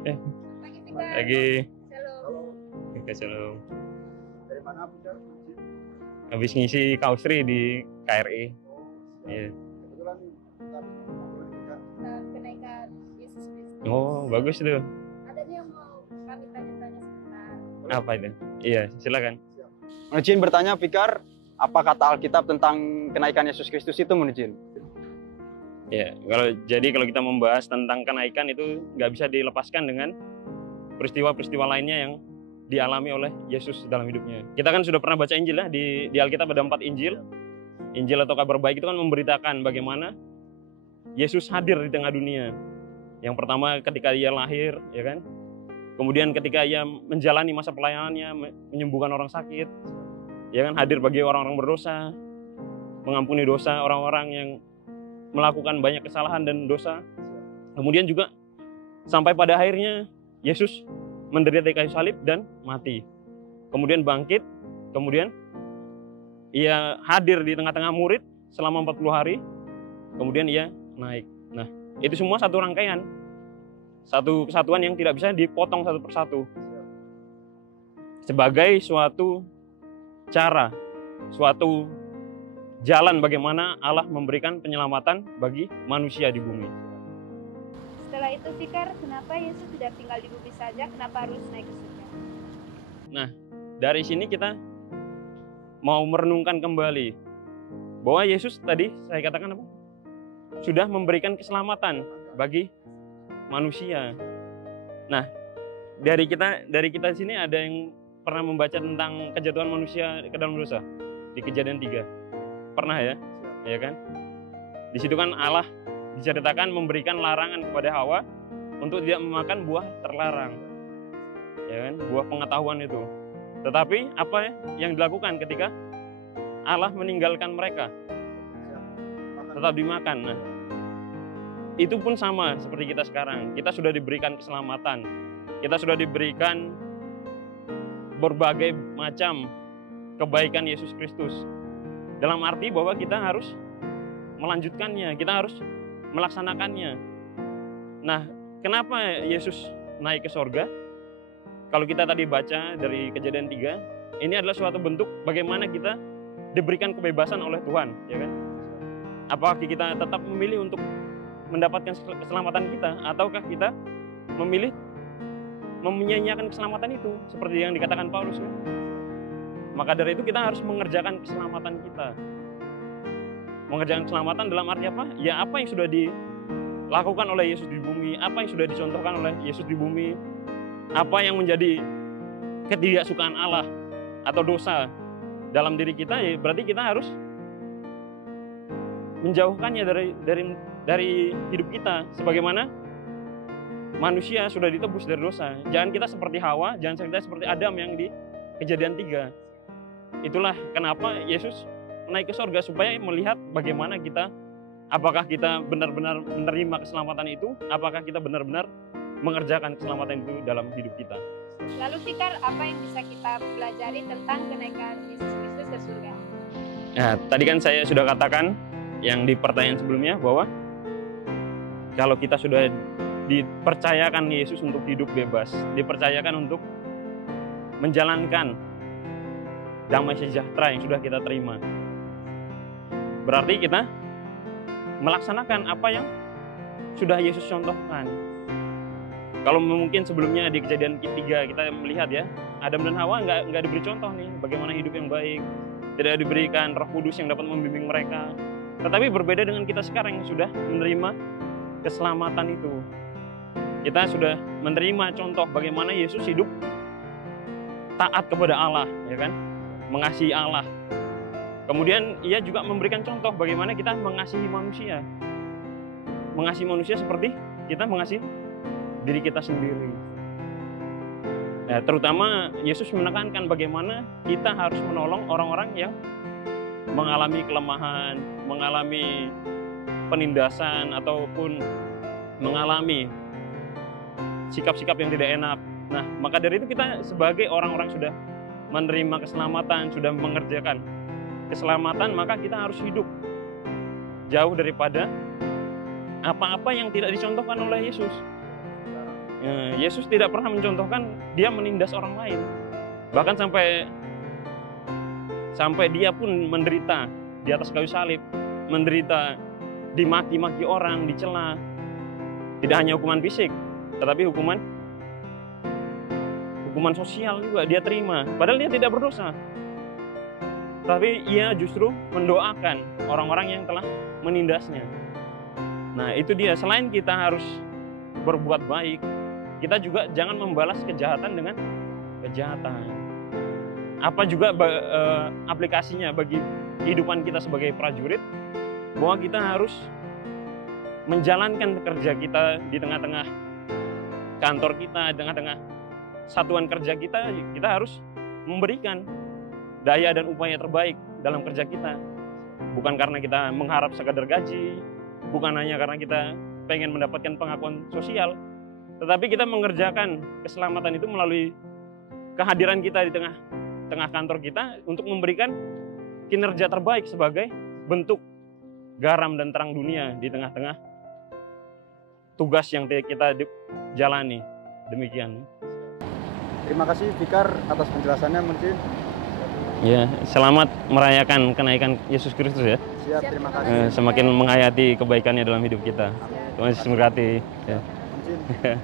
Eh, Pagi Fikar. lagi Shalom. ke Shalom. Dari mana Fikar? Habis ngisi kausri di KRI. Iya. Kebetulan kita habis ngobrol juga. Kenaikan Yesus Kristus. Oh, bagus tuh. Ada nih yang mau kami tanya-tanya sebentar. Apa itu? Iya, silakan. Menujin bertanya Fikar, apa kata Alkitab tentang kenaikan Yesus Kristus itu Menujin? Ya, kalau kita membahas tentang kenaikan itu nggak bisa dilepaskan dengan peristiwa-peristiwa lainnya yang dialami oleh Yesus dalam hidupnya. Kita kan sudah pernah baca Injil ya, di Alkitab ada 4 Injil. Injil atau kabar baik itu kan memberitakan bagaimana Yesus hadir di tengah dunia. Yang pertama ketika ia lahir, ya kan? Kemudian ketika ia menjalani masa pelayanannya, menyembuhkan orang sakit, ya kan, hadir bagi orang-orang berdosa, mengampuni dosa orang-orang yang melakukan banyak kesalahan dan dosa. Kemudian juga sampai pada akhirnya Yesus menderita di kayu salib dan mati. Kemudian bangkit, kemudian ia hadir di tengah-tengah murid selama 40 hari, kemudian ia naik. Nah, itu semua satu rangkaian, satu kesatuan yang tidak bisa dipotong satu persatu. Sebagai suatu cara, suatu jalan bagaimana Allah memberikan penyelamatan bagi manusia di bumi. Setelah itu Fikar, kenapa Yesus tidak tinggal di bumi saja? Kenapa harus naik ke surga? Nah, dari sini kita mau merenungkan kembali bahwa Yesus tadi saya katakan apa? Sudah memberikan keselamatan bagi manusia. Nah, dari kita sini ada yang pernah membaca tentang kejatuhan manusia ke dalam dosa di Kejadian 3. Pernah ya kan? Di situ kan Allah diceritakan memberikan larangan kepada Hawa untuk tidak memakan buah terlarang, ya kan? Buah pengetahuan itu. Tetapi apa yang dilakukan ketika Allah meninggalkan mereka? Tetap dimakan. Nah, itu pun sama seperti kita sekarang. Kita sudah diberikan keselamatan. Kita sudah diberikan berbagai macam kebaikan Yesus Kristus. Dalam arti bahwa kita harus melanjutkannya, kita harus melaksanakannya. Nah, kenapa Yesus naik ke sorga? Kalau kita tadi baca dari Kejadian 3, ini adalah suatu bentuk bagaimana kita diberikan kebebasan oleh Tuhan, ya kan? Apakah kita tetap memilih untuk mendapatkan keselamatan kita, ataukah kita memilih menyia-nyiakan keselamatan itu, seperti yang dikatakan Paulus kan? Maka dari itu kita harus mengerjakan keselamatan kita. Mengerjakan keselamatan dalam arti apa? Ya apa yang sudah dilakukan oleh Yesus di bumi, apa yang sudah dicontohkan oleh Yesus di bumi, apa yang menjadi ketidaksukaan Allah atau dosa dalam diri kita, ya berarti kita harus menjauhkannya dari hidup kita. Sebagaimana manusia sudah ditebus dari dosa. Jangan kita seperti Hawa, jangan kita seperti Adam yang di Kejadian 3. Itulah kenapa Yesus naik ke sorga, supaya melihat bagaimana kita, apakah kita benar-benar menerima keselamatan itu, apakah kita benar-benar mengerjakan keselamatan itu dalam hidup kita. Lalu Fikar, apa yang bisa kita pelajari tentang kenaikan Yesus Kristus ke surga? Nah, tadi kan saya sudah katakan yang di pertanyaan sebelumnya bahwa kalau kita sudah dipercayakan Yesus untuk hidup bebas, dipercayakan untuk menjalankan damai sejahtera yang sudah kita terima, berarti kita melaksanakan apa yang sudah Yesus contohkan. Kalau mungkin sebelumnya di Kejadian 3 kita melihat ya, Adam dan Hawa nggak diberi contoh nih bagaimana hidup yang baik, tidak diberikan Roh Kudus yang dapat membimbing mereka. Tetapi berbeda dengan kita sekarang yang sudah menerima keselamatan itu. Kita sudah menerima contoh bagaimana Yesus hidup taat kepada Allah, ya kan? Mengasihi Allah. Kemudian ia juga memberikan contoh bagaimana kita mengasihi manusia. Mengasihi manusia seperti kita mengasihi diri kita sendiri. Nah, terutama Yesus menekankan bagaimana kita harus menolong orang-orang yang mengalami kelemahan, mengalami penindasan, ataupun mengalami sikap-sikap yang tidak enak. Nah, maka dari itu kita sebagai orang-orang sudah menerima keselamatan, sudah mengerjakan keselamatan, maka kita harus hidup jauh daripada apa-apa yang tidak dicontohkan oleh Yesus. Yesus tidak pernah mencontohkan dia menindas orang lain. Bahkan sampai dia pun menderita di atas kayu salib, menderita dimaki-maki orang, dicela. Tidak hanya hukuman fisik, tetapi hukuman sosial juga dia terima. Padahal dia tidak berdosa. Tapi ia justru mendoakan orang-orang yang telah menindasnya. Nah, itu dia. Selain kita harus berbuat baik, kita juga jangan membalas kejahatan dengan kejahatan. Apa juga aplikasinya bagi kehidupan kita sebagai prajurit, bahwa kita harus menjalankan kerja kita di tengah-tengah kantor kita, di tengah-tengah satuan kerja kita harus memberikan daya dan upaya terbaik dalam kerja kita. Bukan karena kita mengharap sekadar gaji, bukan hanya karena kita pengen mendapatkan pengakuan sosial, tetapi kita mengerjakan keselamatan itu melalui kehadiran kita di tengah kantor kita untuk memberikan kinerja terbaik sebagai bentuk garam dan terang dunia di tengah-tengah tugas yang kita jalani. Demikian. Terima kasih Vikar atas penjelasannya mungkin. Ya, selamat merayakan kenaikan Yesus Kristus ya. Siap, terima kasih. Semakin menghayati kebaikannya dalam hidup kita. Tuhan Yesus memberkati. Ya. Mungkin.